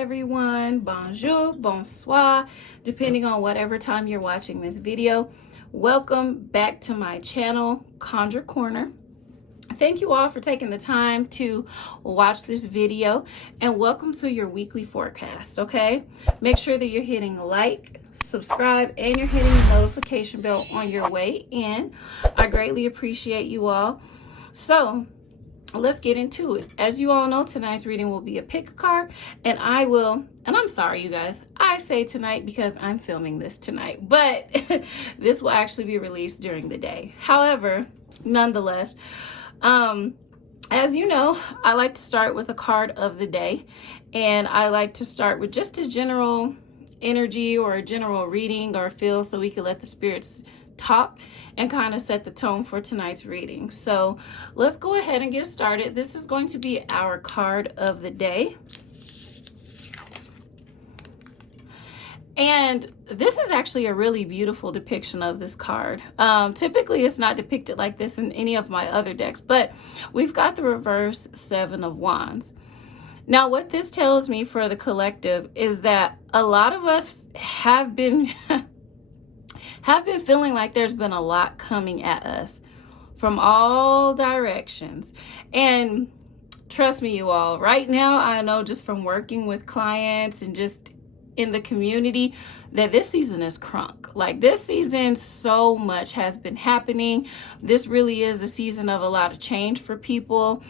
everyone. Bonjour, bonsoir, depending on whatever time you're watching this video. Welcome back to my channel, Conjure Corner. Thank you all for taking the time to watch this video, and welcome to your weekly forecast, okay? Make sure that you're hitting like, subscribe, and you're hitting the notification bell on your way in. I greatly appreciate you all. So let's get into it. As you all know, tonight's reading will be a pick a card, and I'm sorry you guys, I say tonight because I'm filming this tonight, but this will actually be released during the day. However, nonetheless, as you know, I like to start with a card of the day, and I like to start with just a general energy or a general reading or feel, so we can let the spirits talk and kind of set the tone for tonight's reading. So let's go ahead and get started. This is going to be our card of the day. And this is actually a really beautiful depiction of this card. Typically, it's not depicted like this in any of my other decks, but we've got the reverse Seven of Wands. Now, what this tells me for the collective is that a lot of us have been feeling like there's been a lot coming at us from all directions. And trust me, you all, right now, I know just from working with clients and just in the community that this season is crunk. Like this season, so much has been happening. This really is a season of a lot of change for people.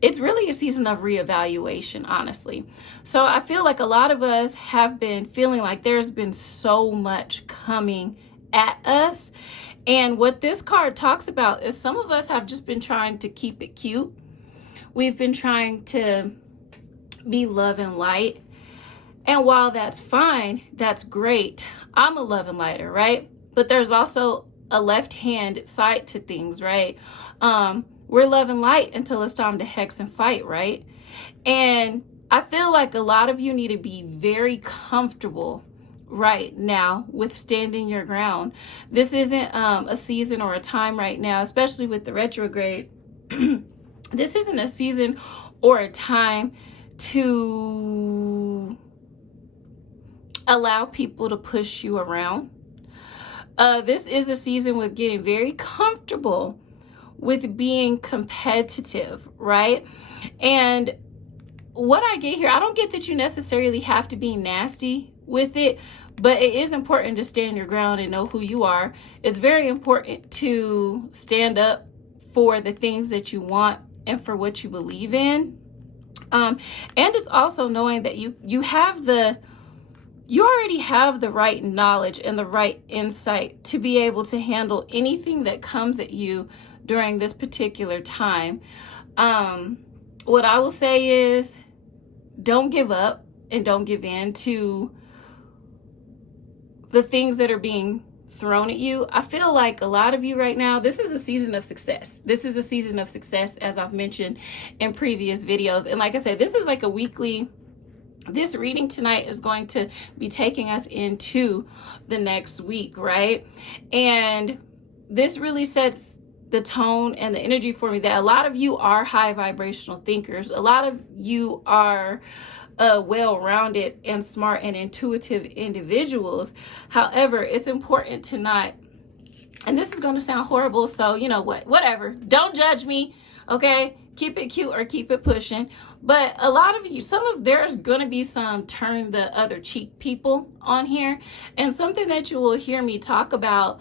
It's really a season of reevaluation, honestly. So I feel like a lot of us have been feeling like there's been so much coming at us. And what this card talks about is some of us have just been trying to keep it cute. We've been trying to be love and light. And while that's fine, that's great. I'm a love and lighter, right? But there's also a left-hand side to things, right? We're love and light until it's time to hex and fight, right? And I feel like a lot of you need to be very comfortable right now with standing your ground. This isn't a season or a time right now, especially with the retrograde. This isn't a season or a time to allow people to push you around. This is a season with getting very comfortable with being competitive, right? And what I get here, I don't get that you necessarily have to be nasty with it, but it is important to stand your ground and know who you are. It's very important to stand up for the things that you want and for what you believe in. And it's also knowing that you already have the right knowledge and the right insight to be able to handle anything that comes at you during this particular time. What I will say is don't give up and don't give in to the things that are being thrown at you. I feel like a lot of you right now, this is a season of success. This is a season of success, as I've mentioned in previous videos. And like I said, this is like a weekly. This reading tonight is going to be taking us into the next week, right? And this really sets the tone and the energy for me that a lot of you are high vibrational thinkers. A lot of you are well-rounded and smart and intuitive individuals. However, it's important to not, and this is going to sound horrible, so you know what, whatever, don't judge me, okay? Keep it cute or keep it pushing. But a lot of you, there's going to be some turn the other cheek people on here. And something that you will hear me talk about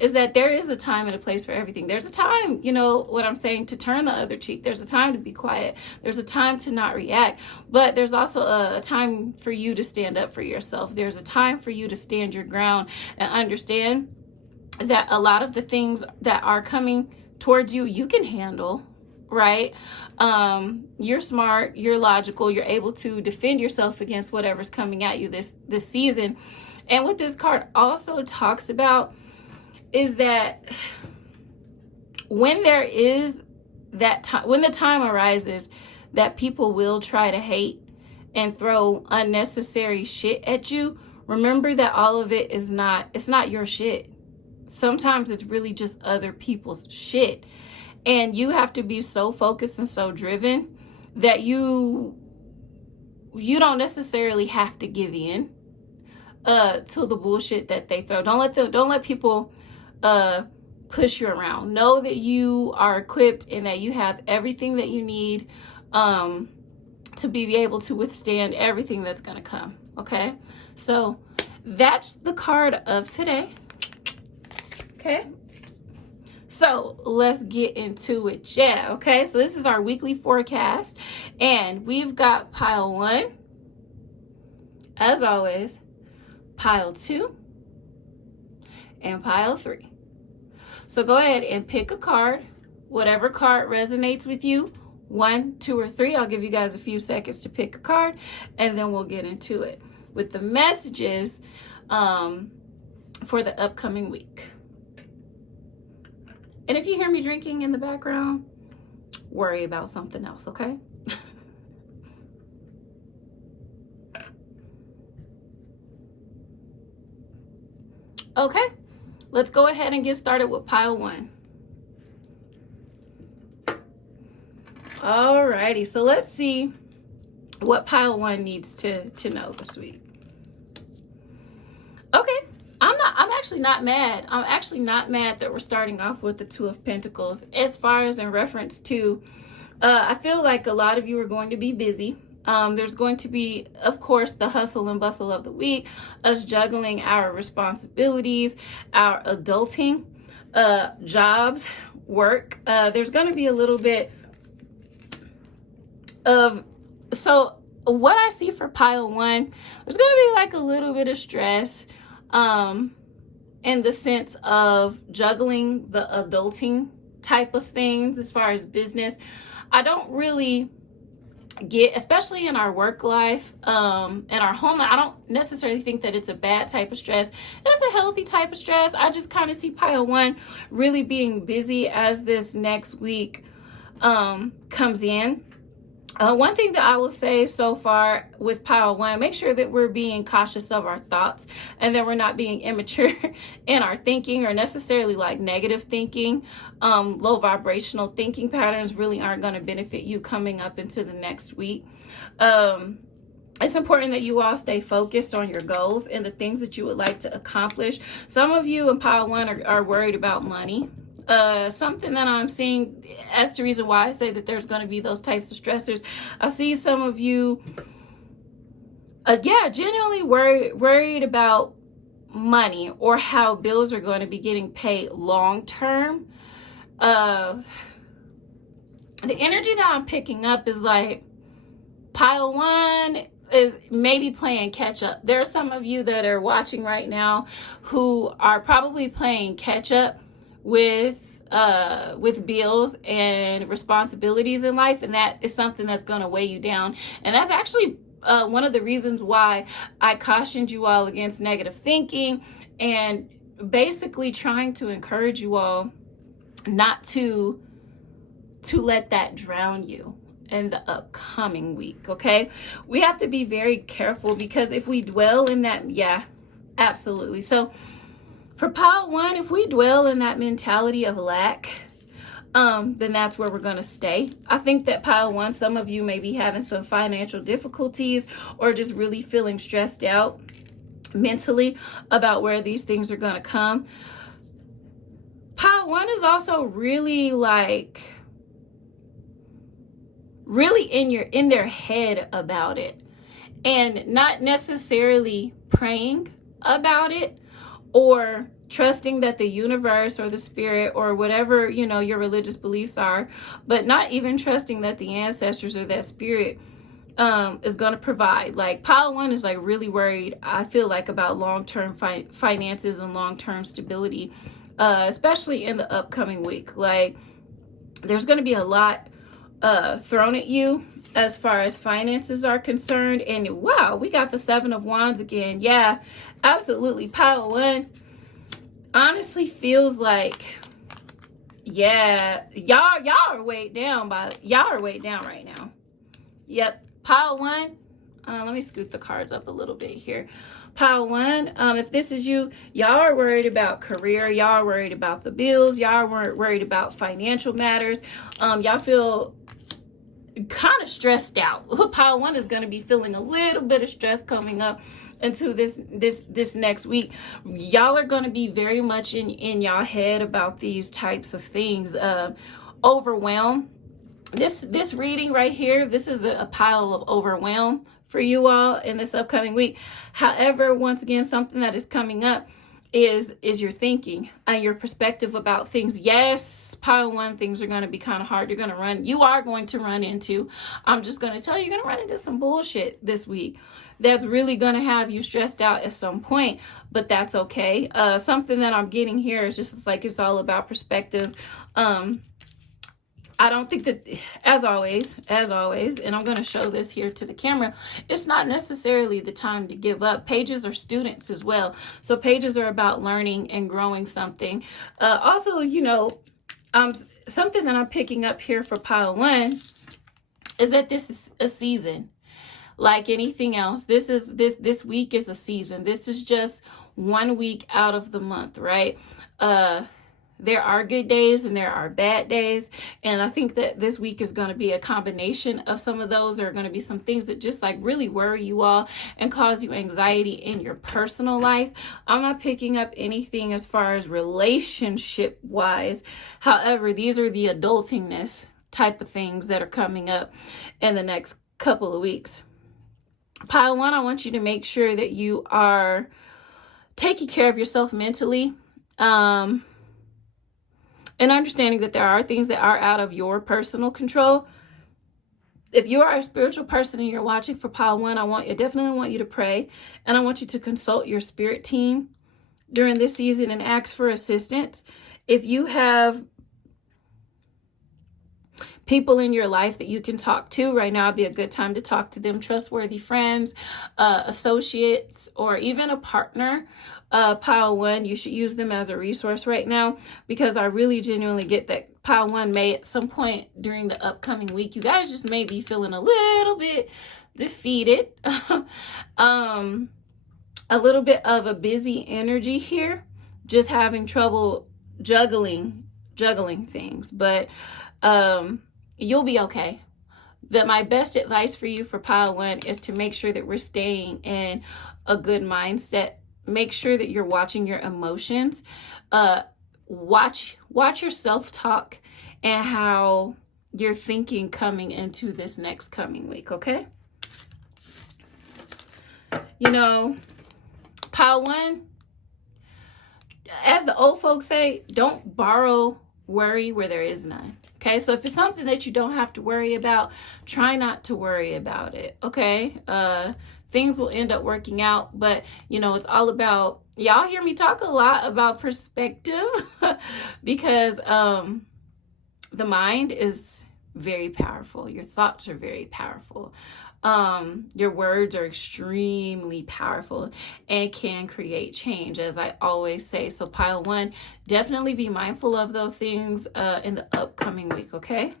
is that there is a time and a place for everything. There's a time, you know what I'm saying, to turn the other cheek. There's a time to be quiet. There's a time to not react. But there's also a time for you to stand up for yourself. There's a time for you to stand your ground and understand that a lot of the things that are coming towards you, you can handle. Right? You're smart, you're logical, you're able to defend yourself against whatever's coming at you this season. And what this card also talks about is that when there is that time, when the time arises that people will try to hate and throw unnecessary shit at you, remember that all of it is it's not your shit. Sometimes it's really just other people's shit. And you have to be so focused and so driven that you you don't necessarily have to give in to the bullshit that they throw. Don't let people push you around. Know that you are equipped and that you have everything that you need to be able to withstand everything that's going to come. Okay, so that's the card of today. Okay, so let's get into it. Yeah, okay, so this is our weekly forecast, and we've got pile 1, as always, pile 2, and pile 3. So go ahead and pick a card, whatever card resonates with you, 1, 2, or 3. I'll give you guys a few seconds to pick a card, and then we'll get into it with the messages for the upcoming week. And if you hear me drinking in the background, worry about something else, okay? Okay, let's go ahead and get started with pile 1. Alrighty, so let's see what pile 1 needs to know this week. Okay, I'm actually not mad. I'm actually not mad that we're starting off with the 2 of Pentacles. As far as in reference to, I feel like a lot of you are going to be busy. There's going to be, of course, the hustle and bustle of the week, us juggling our responsibilities, our adulting, jobs, work. There's going to be a little bit of, so what I see for pile 1, there's going to be like a little bit of stress in the sense of juggling the adulting type of things as far as business. I don't really get, especially in our work life, in our home, I don't necessarily think that it's a bad type of stress. It's a healthy type of stress. I just kind of see pile 1 really being busy as this next week comes in. One thing that I will say so far with pile 1, make sure that we're being cautious of our thoughts and that we're not being immature in our thinking or necessarily like negative thinking. Low vibrational thinking patterns really aren't going to benefit you coming up into the next week. It's important that you all stay focused on your goals and the things that you would like to accomplish. Some of you in pile 1 are worried about money. Something that I'm seeing as the reason why I say that there's going to be those types of stressors. I see some of you, genuinely worried about money or how bills are going to be getting paid long term. The energy that I'm picking up is like pile 1 is maybe playing catch up. There are some of you that are watching right now who are probably playing catch up with bills and responsibilities in life, and that is something that's going to weigh you down. And that's actually one of the reasons why I cautioned you all against negative thinking and basically trying to encourage you all not to let that drown you in the upcoming week. Okay, we have to be very careful, because if we dwell in that, absolutely. So for pile 1, if we dwell in that mentality of lack, then that's where we're going to stay. I think that pile 1, some of you may be having some financial difficulties or just really feeling stressed out mentally about where these things are going to come. Pile 1 is also really in their head about it and not necessarily praying about it or trusting that the universe or the spirit or whatever, your religious beliefs are, but not even trusting that the ancestors or that spirit is going to provide. Like pile 1 is like really worried, I feel like, about long-term finances and long-term stability, especially in the upcoming week. Like there's going to be a lot thrown at you as far as finances are concerned. And wow, we got the 7 of Wands again. Yeah, absolutely. Pile 1 honestly feels like, y'all are weighed down right now. Yep. Pile 1, let me scoot the cards up a little bit here. Pile 1, if this is you, y'all are worried about career, y'all are worried about the bills, y'all are worried about financial matters. Y'all feel kind of stressed out. Pile 1 is going to be feeling a little bit of stress coming up into this next week. Y'all are going to be very much in y'all head about these types of things. Overwhelmed. This reading right here, this is a pile of overwhelm for you all in this upcoming week. However, once again, something that is coming up is your thinking and your perspective about things. Yes, pile 1, things are going to be kind of hard. You are going to run into, I'm just going to tell you, you're going to run into some bullshit this week that's really going to have you stressed out at some point, but that's okay. Something that I'm getting here is just like, it's all about perspective. I don't think that, as always, and I'm going to show this here to the camera, it's not necessarily the time to give up. Pages are students as well. So pages are about learning and growing something. Also, something that I'm picking up here for pile 1 is that this is a season. Like anything else, this week is a season. This is just 1 week out of the month, right? There are good days and there are bad days. And I think that this week is going to be a combination of some of those. There are going to be some things that just like really worry you all and cause you anxiety in your personal life. I'm not picking up anything as far as relationship wise. However, these are the adultingness type of things that are coming up in the next couple of weeks. Pile 1, I want you to make sure that you are taking care of yourself mentally. And understanding that there are things that are out of your personal control. If you are a spiritual person and you're watching for pile 1, I definitely want you to pray. And I want you to consult your spirit team during this season and ask for assistance. If you have people in your life that you can talk to right now, it'd be a good time to talk to them. Trustworthy friends, associates, or even a partner. Pile 1, you should use them as a resource right now, because I really genuinely get that pile 1 may at some point during the upcoming week, you guys just may be feeling a little bit defeated. A little bit of a busy energy here, just having trouble juggling things, but you'll be okay. My best advice for you for pile 1 is to make sure that we're staying in a good mindset. Make sure that you're watching your emotions. Watch your self-talk and how you're thinking coming into this next coming week, okay? Pile 1, as the old folks say, don't borrow worry where there is none. Okay, so if it's something that you don't have to worry about, try not to worry about it, okay? Things will end up working out, but it's all about, y'all hear me talk a lot about perspective because the mind is very powerful. Your thoughts are very powerful. Your words are extremely powerful and can create change, as I always say. So pile 1, definitely be mindful of those things in the upcoming week, okay?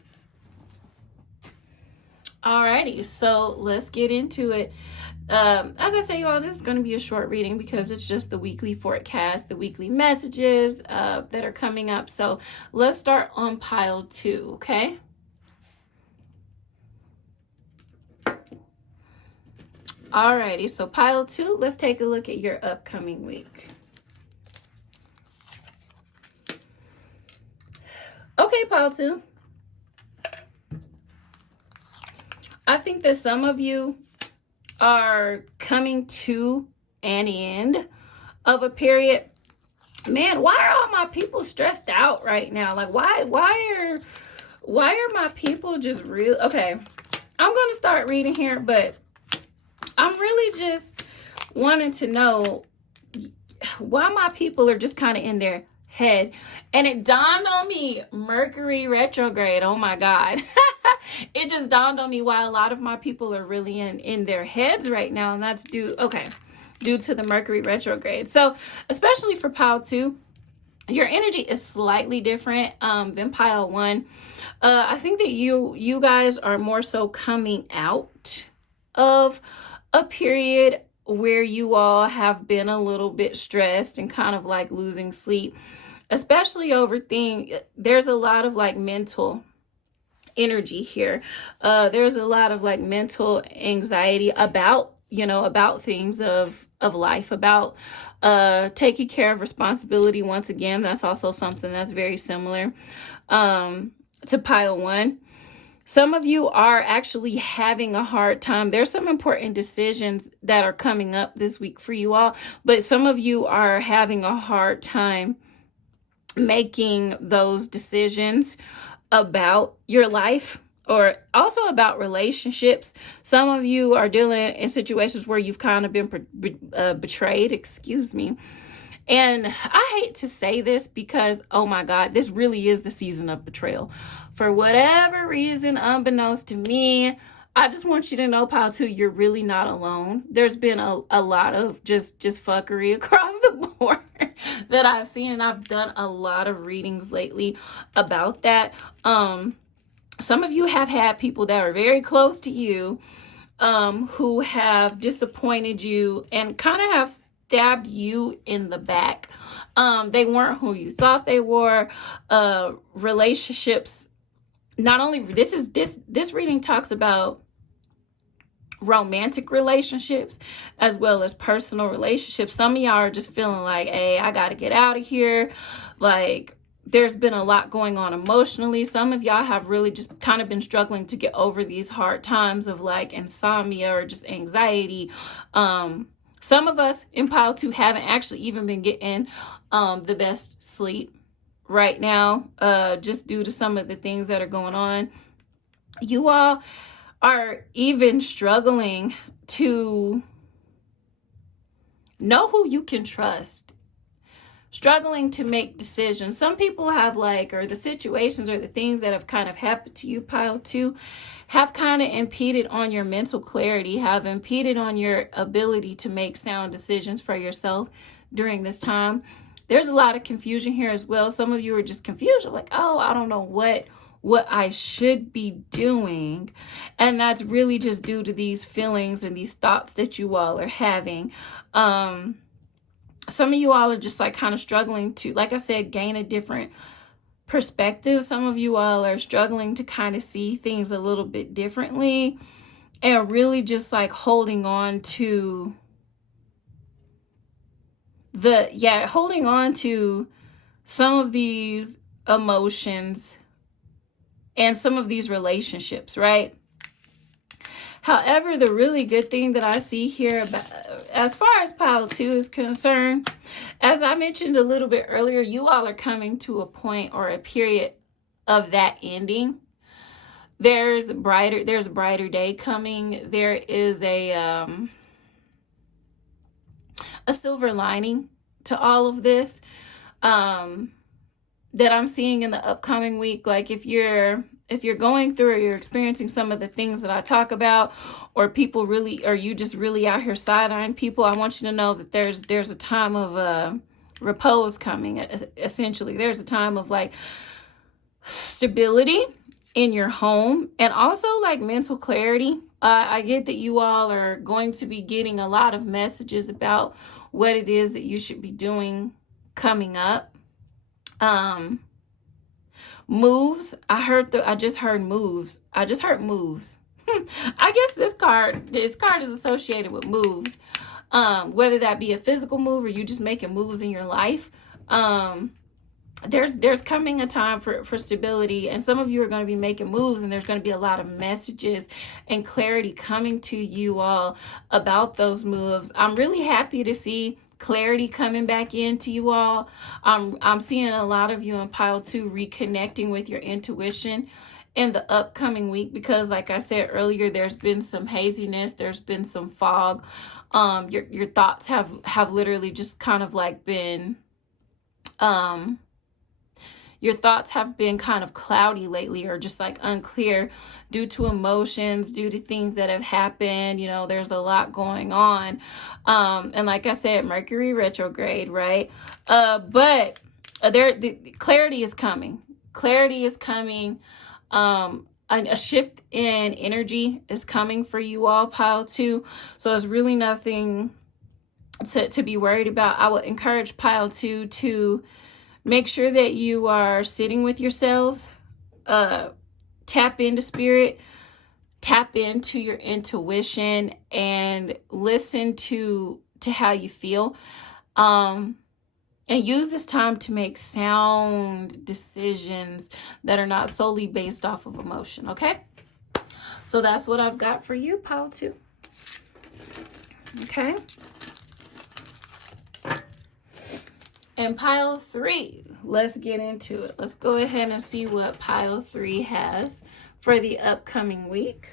Alrighty, so let's get into it. As I say, y'all, this is going to be a short reading because it's just the weekly forecast, the weekly messages that are coming up. So let's start on pile 2, okay? Alrighty, so pile 2, let's take a look at your upcoming week. Okay, pile 2. I think that some of you are coming to an end of a period. Man, why are all my people stressed out right now? Like, why are my people just real? Okay, I'm going to start reading here, but I'm really just wanting to know why my people are just kind of in their head. And it dawned on me, Mercury retrograde. Oh my God. It just dawned on me why a lot of my people are really in their heads right now. And that's due to the Mercury retrograde. So especially for pile 2, your energy is slightly different than pile 1. I think that you guys are more so coming out of a period where you all have been a little bit stressed and kind of like losing sleep, especially over things. There's a lot of like mental energy here. There's a lot of like mental anxiety about, about things of life, about taking care of responsibility. Once again, that's also something that's very similar to pile one. Some of you are actually having a hard time. There's some important decisions that are coming up this week for you all, but some of you are having a hard time making those decisions about your life or also about relationships. Some of you are dealing in situations where you've kind of been betrayed, excuse me. And I hate to say this because, oh my God, this really is the season of betrayal. For whatever reason, unbeknownst to me, I just want you to know, pile two, you're really not alone. There's been a lot of just fuckery across the board that I've seen, and I've done a lot of readings lately about that. Some of you have had people that are very close to you who have disappointed you and kind of have stabbed you in the back. They weren't who you thought they were. Relationships, not only this reading talks about romantic relationships as well as personal relationships. Some of y'all are just feeling like, hey, I gotta get out of here. Like, there's been a lot going on emotionally. Some of y'all have really just kind of been struggling to get over these hard times of like insomnia or just anxiety. Some of us in pile two haven't actually even been getting the best sleep right now, just due to some of the things that are going on. You all are even struggling to know who you can trust, struggling to make decisions. Some people have or the situations or the things that have kind of happened to you, pile two, have kind of impeded on your mental clarity, have impeded on your ability to make sound decisions for yourself during this time. There's a lot of confusion here as well. Some of you are just confused. You're like, oh, I don't know what I should be doing. And that's really just due to these feelings and these thoughts that you all are having. Some of you all are just kind of struggling to, like I said, gain a different perspective. Some of you all are struggling to kind of see things a little bit differently and really just holding on to some of these emotions and some of these relationships, right? However, the really good thing that I see here as far as pile two is concerned, as I mentioned a little bit earlier, you all are coming to a point or a period of that ending. There's a brighter day coming. There is a silver lining to all of this that I'm seeing in the upcoming week. Like if you're going through or you're experiencing some of the things that I talk about, or you just really out here side-eyeing people, I want you to know that there's a time of repose coming. Essentially, there's a time of stability in your home and also mental clarity. I get that you all are going to be getting a lot of messages about what it is that you should be doing coming up. Moves. I just heard moves. I guess this card is associated with moves. Whether that be a physical move or you just making moves in your life. There's coming a time for stability, and some of you are going to be making moves, and there's going to be a lot of messages and clarity coming to you all about those moves. I'm really happy to see clarity coming back into you all. I'm seeing a lot of you in pile two reconnecting with your intuition in the upcoming week, because like I said earlier, there's been some haziness, there's been some fog. Your thoughts have literally just kind of been your thoughts have been kind of cloudy lately, or just unclear due to emotions, due to things that have happened. There's a lot going on. And like I said, Mercury retrograde, right? But the clarity is coming. Clarity is coming. A shift in energy is coming for you all, pile two. So it's really nothing to be worried about. I would encourage pile two to make sure that you are sitting with yourselves, tap into spirit, tap into your intuition, and listen to how you feel. And use this time to make sound decisions that are not solely based off of emotion, okay? So that's what I've got for you, pile 2. Okay? And pile 3, let's get into it. Let's go ahead and see what pile 3 has for the upcoming week.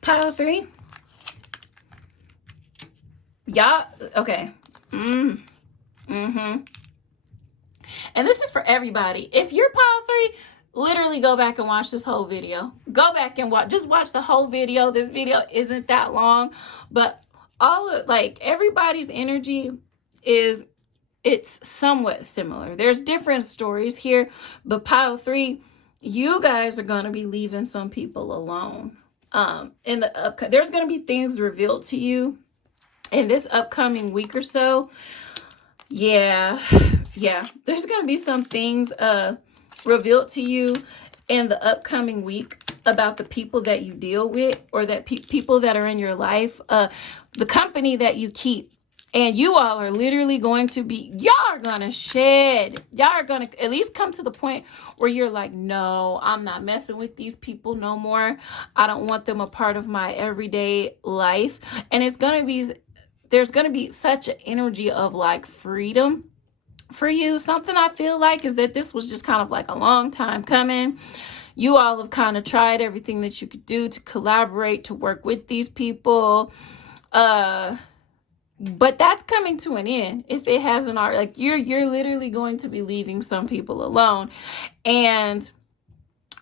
Pile 3. Y'all, okay. And this is for everybody. If you're pile 3, literally go back and watch this whole video. Go back and just watch the whole video. This video isn't that long, but everybody's energy it's somewhat similar. There's different stories here, but pile 3, you guys are going to be leaving some people alone. In the there's going to be things revealed to you in this upcoming week or so. Yeah, there's going to be some things revealed to you in the upcoming week about the people that you deal with, or that people that are in your life, the company that you keep. And you all are literally going to be, y'all are going to shed. Y'all are going to at least come to the point where you're like, no, I'm not messing with these people no more. I don't want them a part of my everyday life. And there's going to be such an energy of like freedom for you. Something I feel like is that this was just kind of like a long time coming. You all have kind of tried everything that you could do to collaborate, to work with these people. But that's coming to an end. If it hasn't already, like you're literally going to be leaving some people alone. And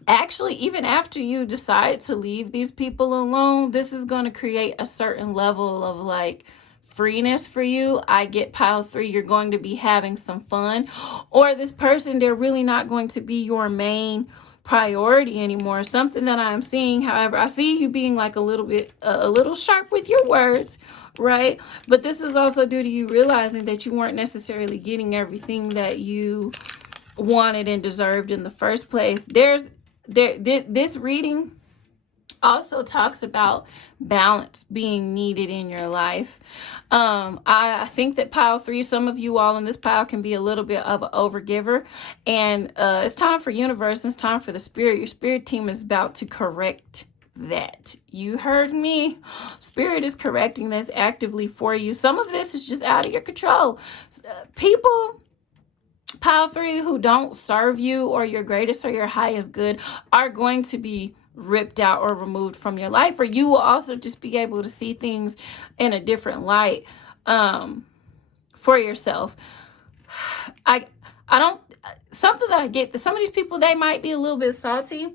actually, even after you decide to leave these people alone, this is going to create a certain level of like freeness for you. I get pile 3, you're going to be having some fun. Or this person, they're really not going to be your main priority anymore. Something that I'm seeing, however, I see you being like a little sharp with your words, right? But this is also due to you realizing that you weren't necessarily getting everything that you wanted and deserved in the first place. This reading also talks about balance being needed in your life. I think that pile 3, some of you all in this pile can be a little bit of an overgiver, and it's time for universe, and it's time for the spirit. Your spirit team is about to correct that. You heard me. Spirit is correcting this actively for you. Some of this is just out of your control. People, pile 3, who don't serve you or your greatest or your highest good are going to be ripped out or removed from your life, or you will also just be able to see things in a different light for yourself. I don't, something that I get, that some of these people, they might be a little bit salty.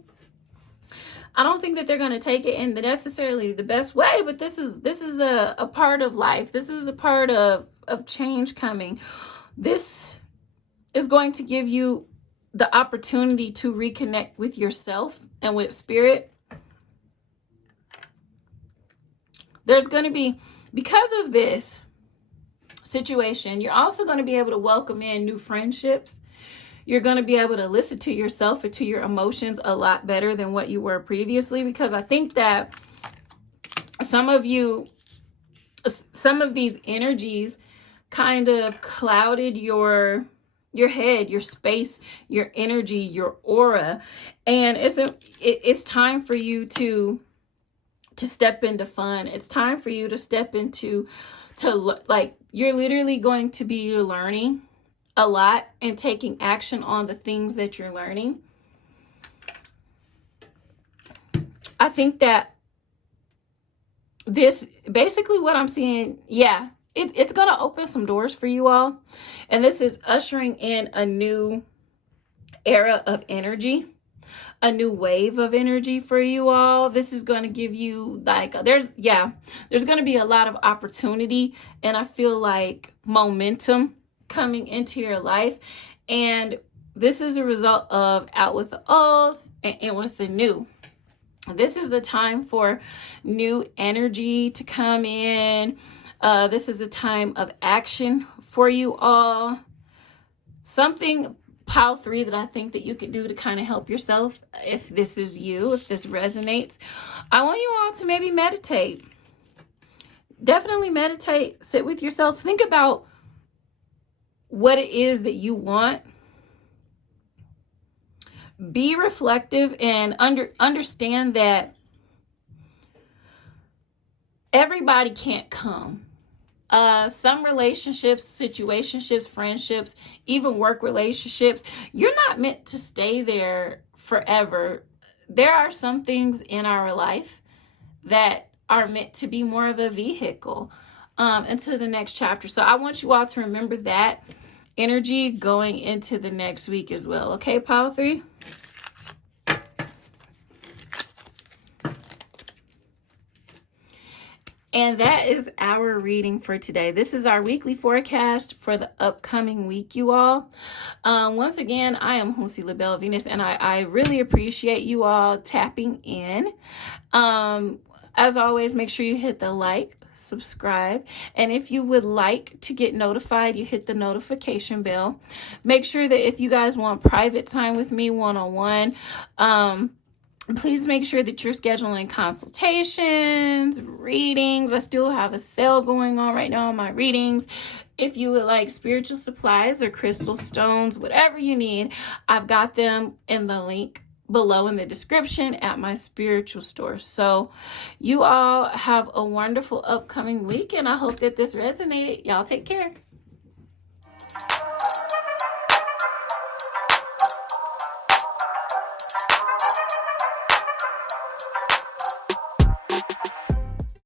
I don't think that they're going to take it in necessarily the best way, but this is a part of life. This is a part of change coming. This is going to give you the opportunity to reconnect with yourself and with spirit. There's going to be, because of this situation, you're also going to be able to welcome in new friendships. You're going to be able to listen to yourself and to your emotions a lot better than what you were previously, because I think that some of these energies kind of clouded your head, your space, your energy, your aura. And it's time for you to step into fun. It's time for you to step into, like, you're literally going to be learning a lot and taking action on the things that you're learning. I think that this, basically what I'm seeing, it's going to open some doors for you all. And this is ushering in a new era of energy, a new wave of energy for you all. This is going to give you like, there's going to be a lot of opportunity, and I feel like momentum coming into your life. And this is a result of out with the old and in with the new. This is a time for new energy to come in. This is a time of action for you all. something, pile 3, that I think that you can do to kind of help yourself. If this is you, if this resonates, I want you all to maybe meditate. Definitely meditate, sit with yourself, think about what it is that you want. Be reflective and understand that everybody can't come. Some relationships, situationships, friendships, even work relationships, you're not meant to stay there forever. There are some things in our life that are meant to be more of a vehicle into the next chapter. So I want you all to remember that energy going into the next week as well. Okay, pile 3? And that is our reading for today. This is our weekly forecast for the upcoming week, you all. Once again, I am Hunsi LaBelle Venus, and I really appreciate you all tapping in. As always, make sure you hit the like, subscribe, and if you would like to get notified, you hit the notification bell. Make sure that if you guys want private time with me one-on-one, please make sure that you're scheduling consultations, readings. I still have a sale going on right now on my readings. If you would like spiritual supplies or crystal stones, whatever you need, I've got them in the link below in the description at my spiritual store. So you all have a wonderful upcoming week, and I hope that this resonated. Y'all take care.